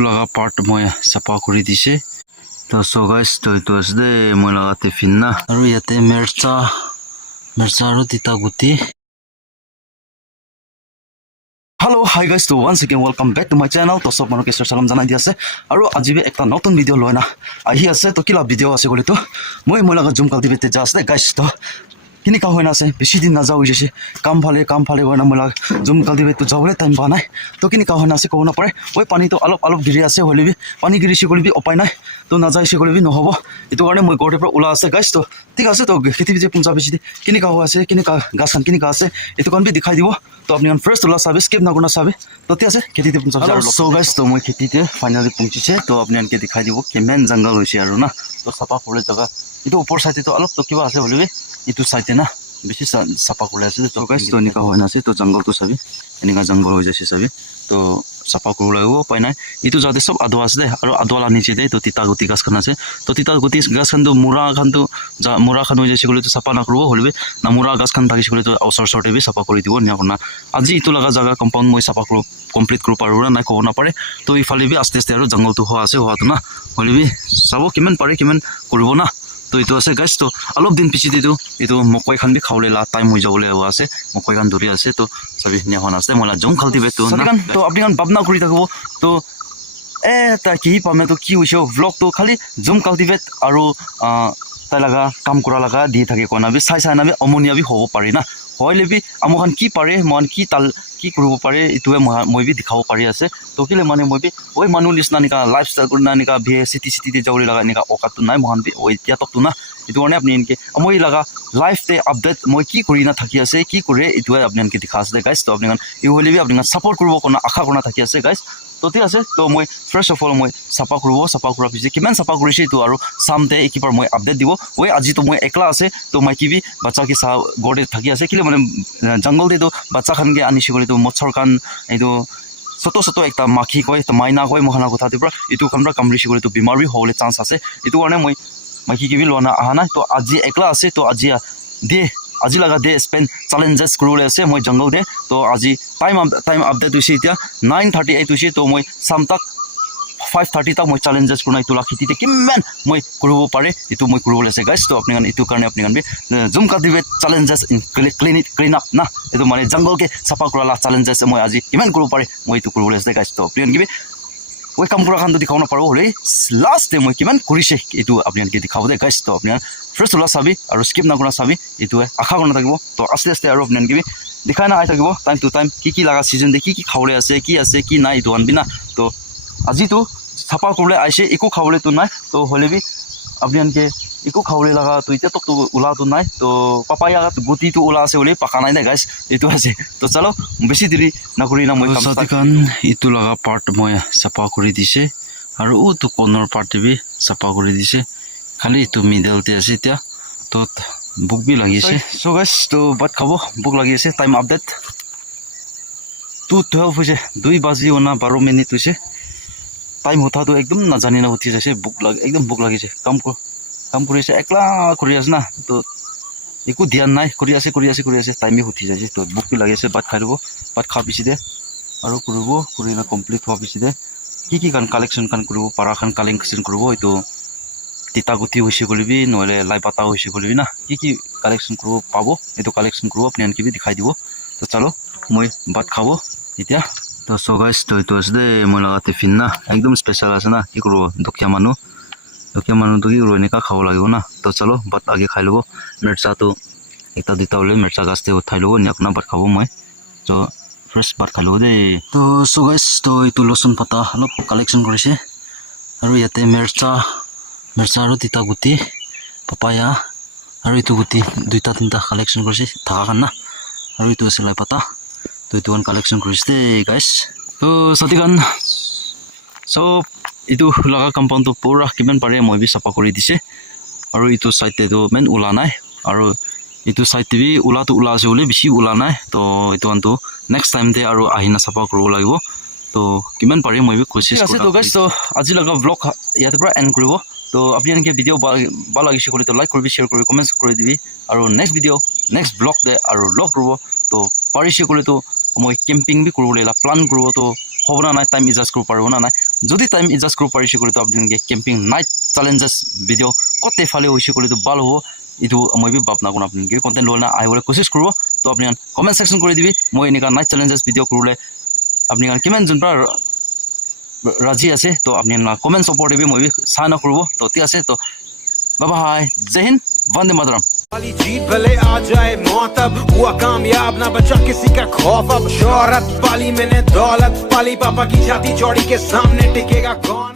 laga part moi sapa kuri dise to so guys to itu asde moi laga tiffin na aru yate mercha aru tita guti. Hello, hi guys, to once again welcome back to my channel. To sob manu kesar salam janai di ase aru aji be ekta notun video loina ahi ase to kila video ase gole to moi laga zoom cultivate ja ase guys to kini ka hoina ase beshi din na jau jese kam phale hoina mola zoom cultivate to jawle time ba nai to kini ka hoina ase ko na pare oi pani to alop giri ase hole bi pani giri se gole bi opai nai to na jai se gole bi no hobo etu karone moi gote pra ula ase guys to ঠিক আছে তো খেতি বিজে পুঞ্জা বেছি কিনি কা আছে কিনি কা গাছ খান কিনি কা আছে এটো কান বি দেখাই দিব তো আপনি ফার্স্ট তোলা সাবে স্কিপ না করনা সাবে তো ঠিক আছে খেতিতে পুঞ্জা আর সো গাইস তো মই খেতিতে ফাইনালি পৌঁছিছে তো আপনি আনকে দেখাই দিব কেমেন জঙ্গল হইছে আর না তো সাপা করে জায়গা এটো উপর সাইডে তো অলপ তো কিবা আছে বলিবি এটো সাইডে না বেশি সাপা করে আছে তো গাইস তো নিকা হয় না আছে তো জঙ্গল তো সাবি এনিকা জঙ্গল হই যাচ্ছে সাবি তো সাপা করব লাগিব পাই নাই এটো যাতে সব আদোয়া আছে আৰু আদোয়ালা নিচে দে তো তিতা গুটি গাছ খান আছে তো তিতা গুটি গাছ খান তো মুরা খান তো মুরা খান হই যাচ্ছে গলে তো সাপা না করব হলবে না মুরা গাছ খান থাকিস গলে তো অসর সরতে বি সাপা কৰি দিব নিয়া কোনা আজি ইটো লাগা জায়গা কম্পাউন্ড মই সাপা করব কমপ্লিট করব পাৰো না কব না পাৰে তো ইফালে বি আস্তে আস্তে আৰু জঙ্গল তো হয় আছে হওয়াতো না হলবি সাবো কিমান পাৰে কিমান কৰিব না তো itu ase guys to alop din pichi ditu itu mokoi khan bi khawle la time hoi jawle awa ase mokoi khan duri ase to sabi nia hon ase mola jong khalti be to na to apni kan babna kuri thakbo to ta ki pame to ki hoisho vlog to khali zoom cultivate aru ta laga kam kora laga di thake kona bi sai na bi amonia bi hobo pare na hoile bi amokhan ki pare mon ki tal কি কৰিব পাৰে ইটোৱে মই B দেখাব পাৰি আছে তো কিলে মানে মই বি ওই মানুহ নিচিনা নিকা লাইফস্টাইল কৰি না নিকা ভি সিটি দে যাবলৈ লগা নিকা অকাটো নাই মহান বি ওই এতিয়া তকটো না ইটো কাৰণে আপুনি এনকে মই লগা লাইফ তে আপডেট মই কি কৰি না থাকি আছে কি কৰে ইটোৱে আপুনি এনকে দেখা আছে গাইস তো আপুনি ই হলে বি আপুনি সাপোর্ট কৰিব কোনা আশা কৰা থাকি আছে গাইস তো ঠিক আছে তো মই ফাৰ্স্ট অফ অল মই সাপা কৰা পিছে কিমান সাপা কৰিছে তো আৰু সামতে একিপাৰ মই আপডেট দিব ওই আজি তো মই একলা আছে তো মই কিবি বাচ্চা কি সা গড়ে থাকি আছে কিলে মানে জঙ্গল দে তো বাচ্চা খান কে আনিছি গলে তো মছৰ কান এইটো ছোট একটা মাখি কয় তো মাইনা কয় মহানা কথা দিবৰা ইটো কামৰা কামৰিছি গলে তো বিমাৰ বি হলে চান্স আছে ইটো কাৰণে মই মাখি কিবি লোনা আহা নাই তো আজি একলা আছে তো আজি দে আজি লাগা দে স্পেন চ্যালেঞ্জেস করলে আছে মই জঙ্গল দে তো আজি টাইম আপডেট হইছে এতিয়া 9:38 হইছে তো মই সামতাক 5:30 তক মই চ্যালেঞ্জেস করনা ইটোলা খেতিতে কিমান মই কৰিব পাৰে ইটো মই কৰিবলৈ আছে গাইস তো আপুনি ইটো কাৰণে আপুনি জুম কাটিবেট চ্যালেঞ্জেস ইন ক্লিন আপ না ইটো মানে জঙ্গলকে সাফা কৰালা চ্যালেঞ্জেস মই আজি কিমান কৰিব পাৰে মই ইটো কৰিবলৈ আছে গাইস তো আপুনি কিবি ওই কাম কৰা খান দেখাব না পাৰো হলে লাস্ট ডে মই কিমান কৰিছে ইটো আপুনি দেখাব দে গাইস তো আপুনি ফাৰ্স্ট ওলা চাবি আৰু স্কিপ না কৰা চাবি ইটোৱে আশা কৰা থাকিব তো আস্তে আস্তে আৰু আপুনি কিবি দেখাই না আই থাকিব টাইম টু টাইম কি লাগা সিজন দে কি খাবলৈ আছে কি নাই ইটো আনবি না তো আজি তো সাপা করলে আইছে একো খাবলৈ তো নাই তো হলে বি আপনি আনকে একো খাবলৈ লাগা তো এতিয়া তো ওলা তো নাই তো পাপায়া গুটি তো ওলা আছে বলে পাকা নাই না গাইস এটো আছে তো চলো বেশি দেরি না করি না মই কাম সাতিকান ইটো লাগা পার্ট মই সাপা কৰি দিছে আৰু ও তো কোনৰ পাৰ্ট বি সাপা কৰি দিছে খালি তো মিডল তে আছে এতিয়া তো বুক বি লাগিছে সো গাইস তো ভাত খাব বুক লাগি আছে টাইম আপডেট 2:12 হৈছে 2:12 মিনিট হৈছে টাইম হতা তো একদম না জানি না উঠি যাইছে বুক লাগ একদম বুক লাগিছে কাম কৰিছে একলা কৰি আছে না তো একো ধ্যান নাই কৰি আছে টাইমে উঠি যাইছে তো বুক লাগি আছে ভাত খাই দিব ভাত খা পিছি দে আৰু কৰি না কমপ্লিট হোৱা পিছি দে কি কান কালেকশন কান কৰিব পাৰা খান কালেকশন কৰিব এটো তিতা গুটি হইছে গলিবি নহলে লাই পাতা হইছে গলিবি না কি কালেকশন কৰিব পাব এটো কালেকশন কৰিব আপুনি আনকি দেখাই দিব তো চলো মই ভাত খাব এতিয়া তো সো গাইস তো itu asde মই লাগা টিফিন না একদম স্পেশাল আছে না কি করব দুখিয়া মানুহ তো কি করব এনেকা খাব লাগিব না তো চলো ভাত আগে খাই লব মির্চা তো একটা দুটা হলে মির্চা গাছতে উঠাই লব নি আপনা ভাত খাব মই তো ফার্স্ট ভাত খাই লব দে তো সো গাইস তো itu লসুন পাতা অলপ কালেকশন কৰিছে আৰু ইয়াতে মিৰ্চা আৰু তিতা গুটি পাপায়া আৰু itu গুটি দুইটা তিনটা কালেকশন কৰিছে থাকা খান না আৰু itu আছে লাই পাতা তো itu kan collection কৰিছে guys তো সতিকান সো ইটো লাগা কম্পাউন্ড তো পুৰা কিমান পাৰে মই বি সাফা কৰি দিছে আৰু ইটো সাইডে তো মেন উলা নাই আৰু ইটো সাইডে বি উলা আছে বলে বেছি উলা নাই তো ইটো আনটো নেক্সট টাইম দে আৰু আহিনা সাফা কৰিব লাগিব তো কিমান পাৰে মই বি কোশিশ কৰিম তো গাইস তো আজি লাগা ব্লগ ইয়াতে পৰা এন্ড কৰিব তো আপনি এনেকে ভিডিও বা লাগিছে কৰি তো লাইক কৰিবি শেয়াৰ কৰিবি কমেন্ট কৰি দিবি আৰু নেক্সট ভিডিও নেক্সট ব্লগ দে আৰু লগ কৰিব তো পাৰিছে কৰি তো মই কেম্পিং বি কৰিবলৈ প্লান কৰিব তো হ'ব না নাই টাইম এডজাষ্ট কৰিব পাৰিব না নাই যদি টাইম এডজাষ্ট কৰিব পাৰিছে কৰি তো আপোনালোকে কেম্পিং নাইট চ্যালেঞ্জেস ভিডিও কতে ফালে হৈছে কৰি তো ভাল হ'ব ইটো মই বি ভাবনা কোন আপোনালোকে কন্টেন্ট লৈ না আহিবলৈ কোশিশ কৰিব তো আপুনি কমেন্ট সেকশন কৰি দিবি মই এনেকা নাইট চ্যালেঞ্জেস ভিডিও কৰিলে আপুনি কিমান জনপা ৰাজি আছে তো আপুনি কমেন্ট সাপোৰ্ট দিবি মই বি সাইন কৰিব তো ঠিক আছে তো বাই বাই জয় হিন্দ वंदे मातरम वाली जीत भले आ जाए मौत अब हुआ कामयाब ना बचा किसी का खौफ अब शोहरत पाली मैंने दौलत पाली पापा की छाती चौड़ी के सामने टिकेगा कौन।